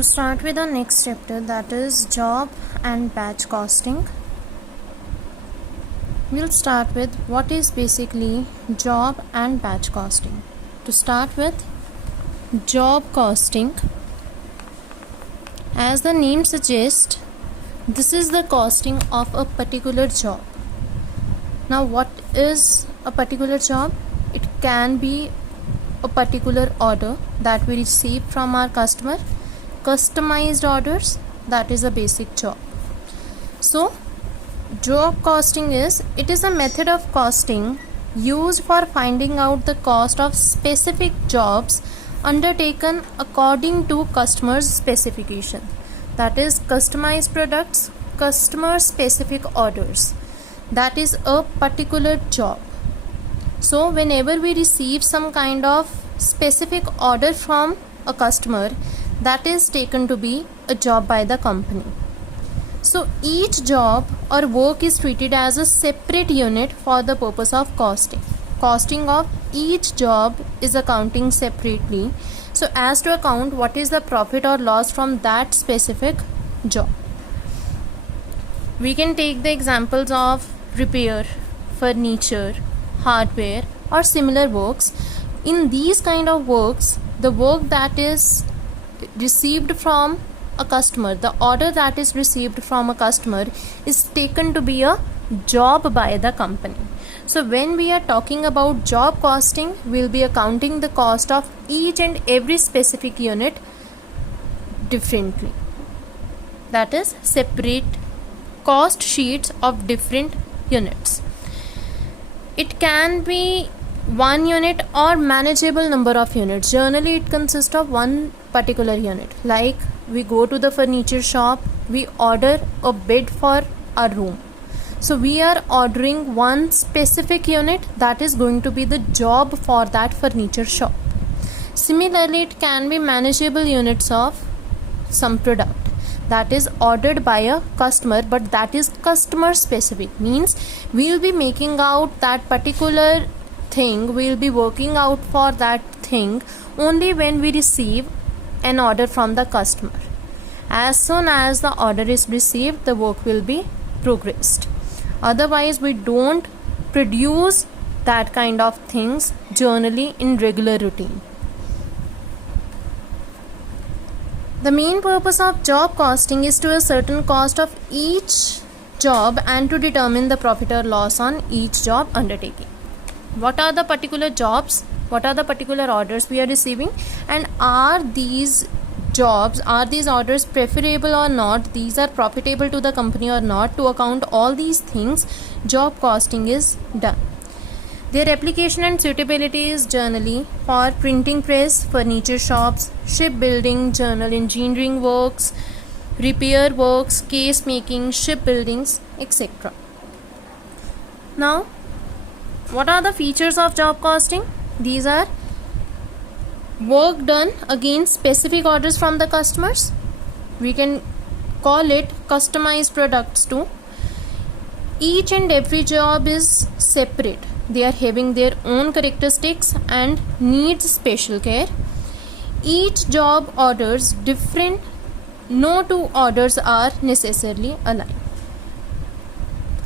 To start with the next chapter, that is job and batch costing, we'll start with what is basically job and batch costing. To start with, job costing, as the name suggests, this is the costing of a particular job. Now, what is a particular job? It can be a particular order that we receive from our customer. Customized orders, that is a basic job. So job costing is a method of costing used for finding out the cost of specific jobs undertaken according to customer's specification. That is customized products, customer specific orders. That is a particular job. So whenever we receive some kind of specific order from a customer, that is taken to be a job by the company. So each job or work is treated as a separate unit for the purpose of costing. Costing of each job is accounting separately, so as to account what is the profit or loss from that specific job. We can take the examples of repair, furniture, hardware or similar works. In these kind of works, the work that is received from a customer, the order that is received from a customer is taken to be a job by the company. So when we are talking about job costing, we'll be accounting the cost of each and every specific unit differently. That is separate cost sheets of different units. It can be one unit or manageable number of units. Generally it consists of one particular unit. Like we go to the furniture shop, we order a bed for a room. So we are ordering one specific unit that is going to be the job for that furniture shop. Similarly, it can be manageable units of some product that is ordered by a customer, but that is customer specific. Means we will be making out that particular thing, we will be working out for that thing only when we receive an order from the customer. As soon as the order is received, the work will be progressed. Otherwise, we don't produce that kind of things generally in regular routine. The main purpose of job costing is to a certain cost of each job and to determine the profit or loss on each job undertaking. What are the particular jobs? What are the particular orders we are receiving? And are these jobs, are these orders preferable or not? These are profitable to the company or not? To account all these things, job costing is done. Their application and suitability is generally for printing press, furniture shops, shipbuilding, general engineering works, repair works, case making, shipbuildings, etc. Now, what are the features of job costing? These are work done against specific orders from the customers. We can call it customized products too. Each and every job is separate. They are having their own characteristics and needs special care. Each job orders different. No two orders are necessarily alike.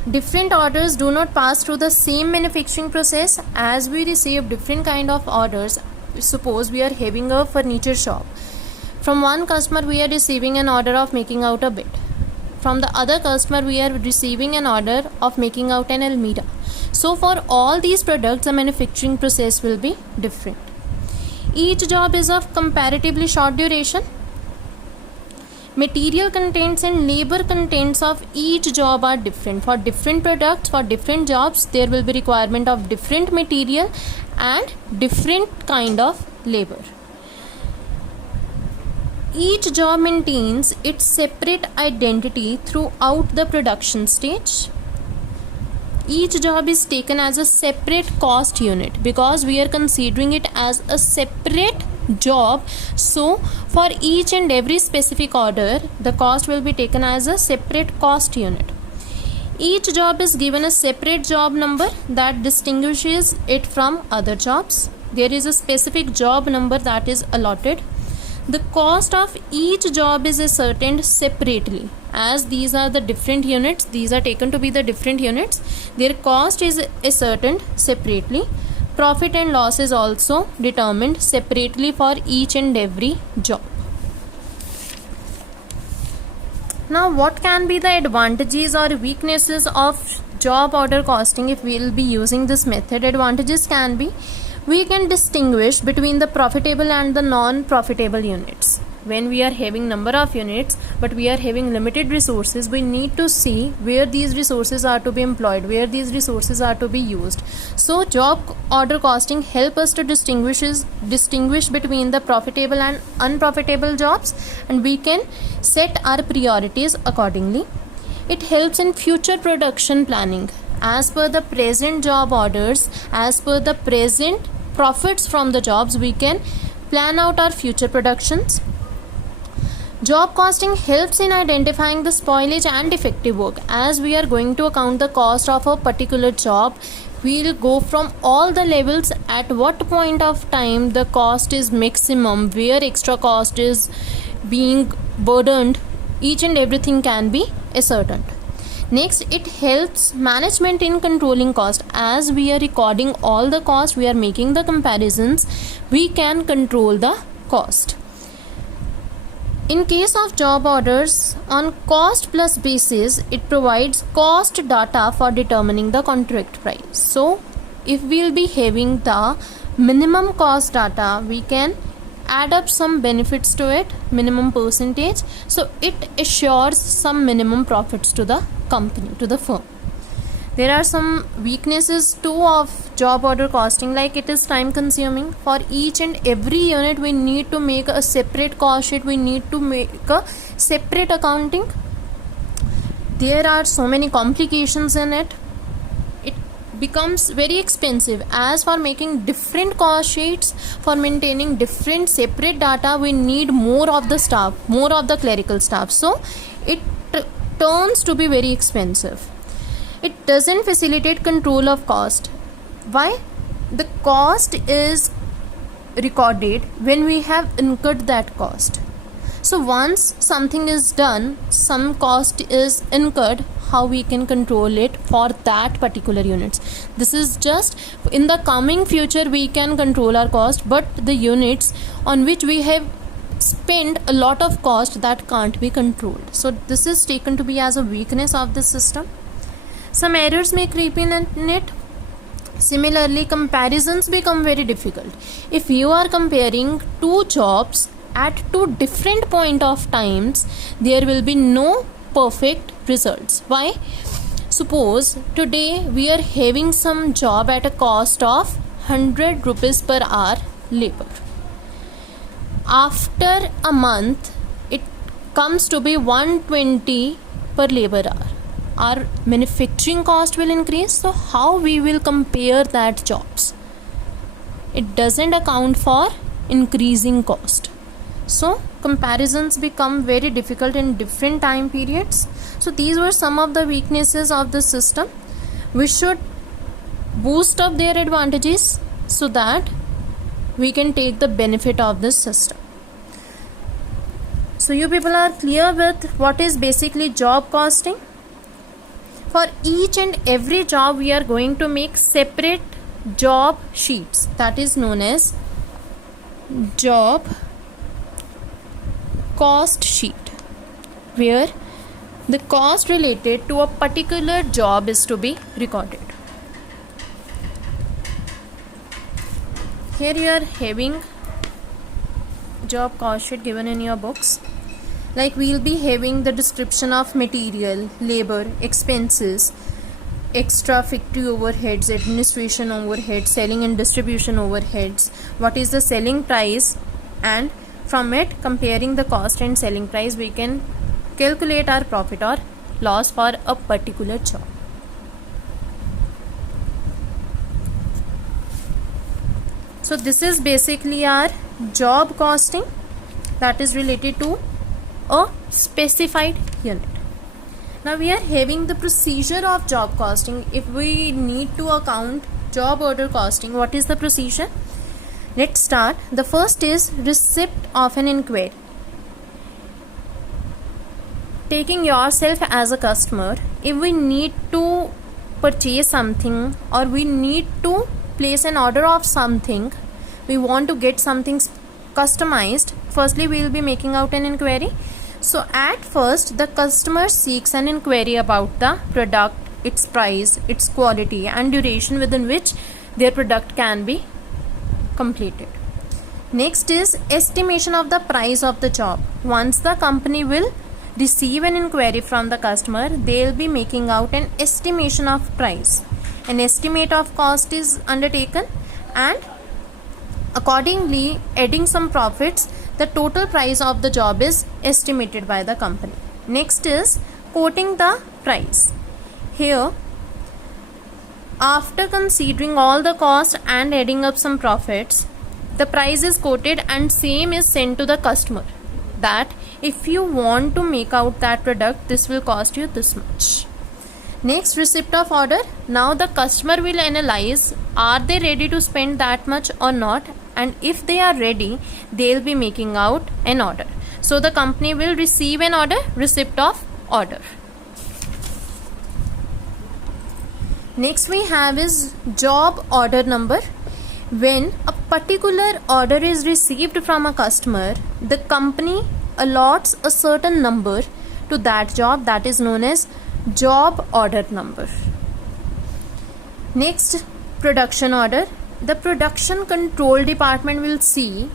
Different orders do not pass through the same manufacturing process. As we receive different kind of orders, suppose we are having a furniture shop. From one customer we are receiving an order of making out a bed. From the other customer we are receiving an order of making out an almirah. So for all these products, the manufacturing process will be different. Each job is of comparatively short duration. Material contents and labor contents of each job are different. For different products, for different jobs, there will be requirement of different material and different kind of labor. Each job maintains its separate identity throughout the production stage. Each job is taken as a separate cost unit because we are considering it as a separate job. So for each and every specific order, the cost will be taken as a separate cost unit. Each job is given a separate job number that distinguishes it from other jobs. There is a specific job number that is allotted. The cost of each job is ascertained separately. As these are the different units, these are taken to be the different units, their cost is ascertained separately. Profit and loss is also determined separately for each and every job. Now, what can be the advantages or weaknesses of job order costing if we will be using this method? Advantages can be, we can distinguish between the profitable and the non-profitable units. When we are having number of units but we are having limited resources, we need to see where these resources are to be employed, where these resources are to be used. So job order costing help us to distinguish between the profitable and unprofitable jobs, and we can set our priorities accordingly. It helps in future production planning. As per the present job orders, as per the present profits from the jobs, we can plan out our future productions. Job costing helps in identifying the spoilage and defective work. As we are going to account the cost of a particular job, we will go from all the levels at what point of time the cost is maximum, where extra cost is being burdened, each and everything can be ascertained. Next, it helps management in controlling cost. As we are recording all the cost, we are making the comparisons, we can control the cost. In case of job orders on cost plus basis, it provides cost data for determining the contract price. So if we will be having the minimum cost data, we can add up some benefits to it, minimum percentage, so it assures some minimum profits to the company, to the firm. There are some weaknesses too of job order costing, like it is time consuming. For each and every unit we need to make a separate cost sheet, we need to make a separate accounting. There are so many complications in it. It becomes very expensive. As for making different cost sheets, for maintaining different separate data, we need more of the staff, more of the clerical staff. So it turns to be very expensive. It doesn't facilitate control of cost. Why? The cost is recorded when we have incurred that cost. So once something is done, some cost is incurred, how we can control it for that particular units. This is just in the coming future we can control our cost, but the units on which we have spent a lot of cost, that can't be controlled. So this is taken to be as a weakness of the system. Some errors may creep in it. Similarly, comparisons become very difficult. If you are comparing two jobs at two different point of times, there will be no perfect results. Why? Suppose today we are having some job at a cost of 100 rupees per hour labor. After a month, it comes to be 120 per labor hour. Our manufacturing cost will increase, so how we will compare that jobs? It doesn't account for increasing cost. So comparisons become very difficult in different time periods. So these were some of the weaknesses of the system. We should boost up their advantages so that we can take the benefit of this system. So you people are clear with what is basically job costing? For each and every job we are going to make separate job sheets, that is known as job cost sheet, where the cost related to a particular job is to be recorded. Here you are having job cost sheet given in your books. Like we will be having the description of material, labor, expenses, extra factory overheads, administration overheads, selling and distribution overheads, what is the selling price, and from it, comparing the cost and selling price, we can calculate our profit or loss for a particular job. So this is basically our job costing, that is related to a specified unit. Now we are having the procedure of job costing. If we need to account job order costing, what is the procedure? Let's start. The first is receipt of an inquiry. Taking yourself as a customer, if we need to purchase something or we need to place an order of something, we want to get something customized, firstly we will be making out an inquiry. So at first the customer seeks an inquiry about the product, its price, its quality and duration within which their product can be completed. Next is estimation of the price of the job. Once the company will receive an inquiry from the customer, they will be making out an estimation of price. An estimate of cost is undertaken and accordingly adding some profits, the total price of the job is estimated by the company. Next is quoting the price. Here, after considering all the cost and adding up some profits, the price is quoted and same is sent to the customer, that if you want to make out that product, this will cost you this much. Next, receipt of order. Now the customer will analyze, are they ready to spend that much or not, and if they are ready, they will be making out an order. So the company will receive an order, receipt of order. Next we have is job order number. When a particular order is received from a customer, the company allots a certain number to that job, that is known as job order number. Next, production order. The production control department will see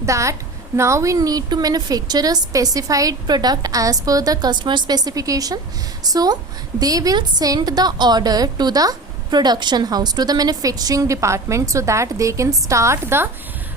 that now we need to manufacture a specified product as per the customer specification. So they will send the order to the production house, to the manufacturing department, so that they can start the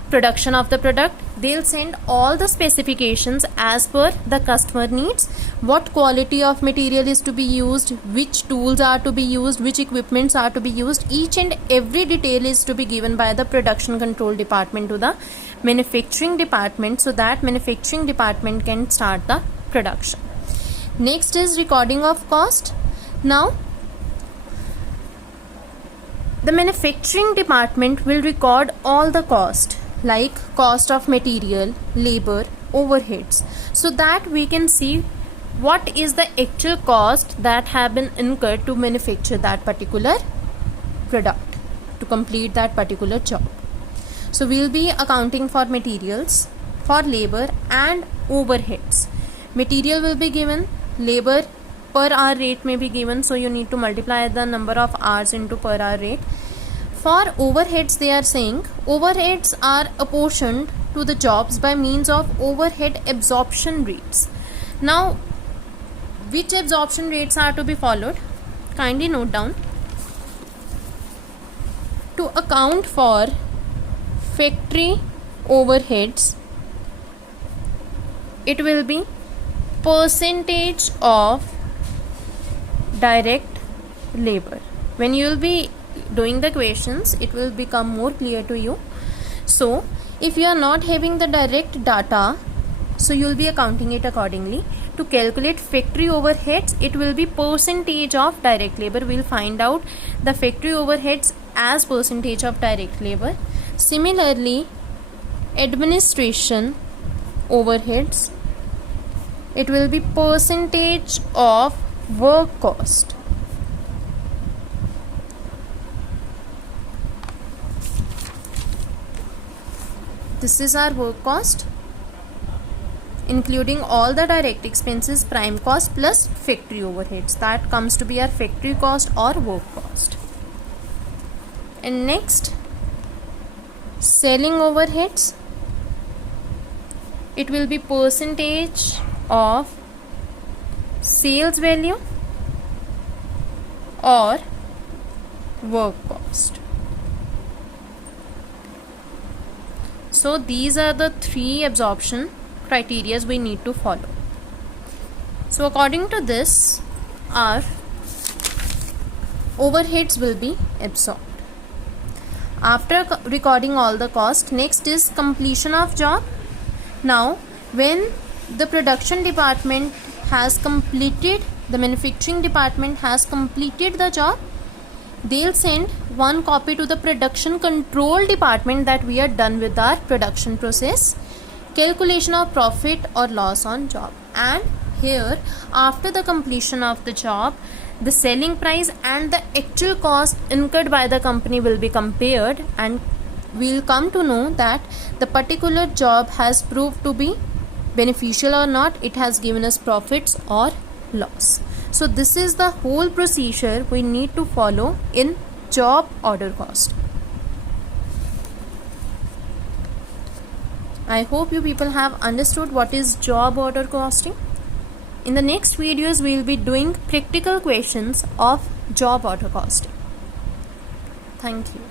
production of the product. They'll send all the specifications as per the customer needs, what quality of material is to be used, which tools are to be used, which equipments are to be used. Each and every detail is to be given by the production control department to the manufacturing department, so that manufacturing department can start the production. Next is recording of cost. Now the manufacturing department will record all the cost, like cost of material, labor, overheads, so that we can see what is the actual cost that have been incurred to manufacture that particular product, to complete that particular job. So we will be accounting for materials, for labor and overheads. Material will be given, labor per hour rate may be given, so you need to multiply the number of hours into per hour rate. For overheads, they are saying overheads are apportioned to the jobs by means of overhead absorption rates. Now, which absorption rates are to be followed? Kindly note down. To account for factory overheads, it will be percentage of direct labor. When you will be doing the questions, it will become more clear to you. So if you are not having the direct data, so you will be accounting it accordingly. To calculate factory overheads, it will be percentage of direct labor. We will find out the factory overheads as percentage of direct labor. Similarly, administration overheads, it will be percentage of work cost. This is our work cost, including all the direct expenses, prime cost plus factory overheads. That comes to be our factory cost or work cost. And next, selling overheads, it will be percentage of sales value or work cost. So these are the three absorption criteria we need to follow. So according to this, our overheads will be absorbed. After recording all the cost, next is completion of job. Now when the production department has completed, the manufacturing department has completed the job, they'll send one copy to the production control department that we are done with our production process, calculation of profit or loss on job. And here, after the completion of the job, the selling price and the actual cost incurred by the company will be compared, and we'll come to know that the particular job has proved to be beneficial or not, it has given us profits or loss. So this is the whole procedure we need to follow in job order cost. I hope you people have understood what is job order costing. In the next videos, we will be doing practical questions of job order costing. Thank you.